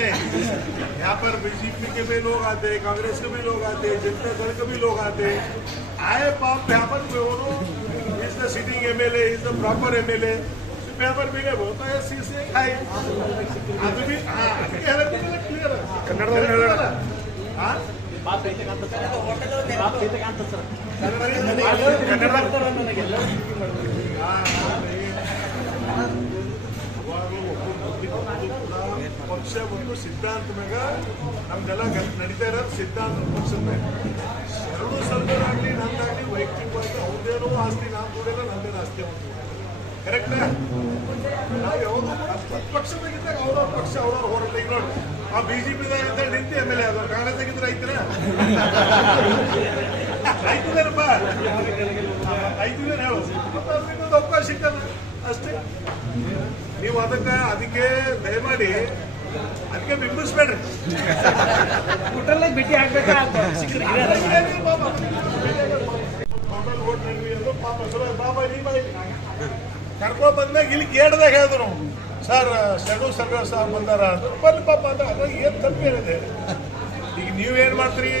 आते हैं, यहाँ पर बीजेपी के भी लोग आते हैं, कांग्रेस के भी लोग आते हैं, जनता दल के भी लोग आते हैं। आए पाप यहाँ पर is the sitting MLA, is the proper MLA, paper भी बहुत सी से खाई ಅದು भी ಅದಕ್ಕೆ ಹೇಳೋದಿಲ್ಲ ಕ್ಲಿಯರ್ ಕನ್ನಡದಲ್ಲಿ ಹೇಳೋಣ ಬಾತ್ ಐತೆ ಕಾಂತ ಸರ್ ಬಾತ್ ಐತೆ ಕಾಂತ ಸರ್ ಪಕ್ಷ ಒಂದು ಸಿದ್ಧಾಂತ ಮ್ಯಾಗ ನಮ್ದೆಲ್ಲ ನಡೀತಾ ಇರೋದು ಸಿದ್ಧಾಂತ ಪಕ್ಷದ ಮೇಲೆ ಎರಡು ಸರ್ಕಾರಾಗಲಿ ನಂದಾಗಲಿ ವೈಯಕ್ತಿಕವಾಗಿ ಅವ್ರದ್ದೇನೋ ಆಸ್ತಿ ನಾನು ದುಡಿಯಲ್ಲ ನಂದೇನೋ ಆಸ್ತಿ ಒಂದು ಕರೆಕ್ಟ್ ನಾವು ಯಾವುದು ಪಕ್ಷದಾಗಿದ್ದಾಗ ಅವ್ರವ್ರ ಪಕ್ಷ ಅವ್ರವ್ರ ಹೋರಾಟ ಈಗ ನೋಡಿ ಆ BJPದಾಗ ಅಂತ ನಿಂತು MLA ಆದವ್ರು ಕಾಂಗ್ರೆಸ್ದಾಗಿದ್ರೆ ಐತರ ಆಯ್ತದೇನಪ್ಪ ಆಯ್ತದೇನು ಹೇಳು ಇನ್ನೊಂದು ಅವಕಾಶ ಸಿಗ್ತಾನ ಅಷ್ಟೇ ನೀವು ಅದಕ್ಕೆ ದಯಮಾಡಿ ಅದಕ್ಕೆ ಬಿಂಬಿಸ್ಬೇಡ್ರಿ ಭೇಟಿ ಆಗ್ಬೇಕಾ ಟೋಟಲ್ ವೋಟ್ ನೀಡಿ ಅಂದ್ರೆ ಪಾಪ ಬಾಬಾ ನೀ ಬಾಯಿ ಕರ್ಕೊಂಡು ಬಂದಾಗ ಇಲ್ಲಿ ಕೇಳ್ದಾಗ ಹೇಳಿದ್ರು ಸರ್ ಶೆಡು ಸರ್ಕಾರ ಸಾಹೇಬ್ ಬಂದಾರ ಅಂದ್ರೆ ಬನ್ನಿ ಪಾಪ ಅಂದ್ರೆ ಅದ್ರಾಗ ಏನು ತಪ್ಪೇನಿದೆ ಈಗ ನೀವೇನು ಮಾಡ್ತೀರಿ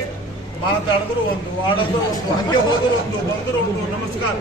ಮಾತಾಡಿದ್ರು ಒಂದು ಆಡೋದು ಒಂದು ಹಂಗೆ ಹೋದ್ರು ಒಂದು ಬಂದ್ರು ಒಂದು ನಮಸ್ಕಾರ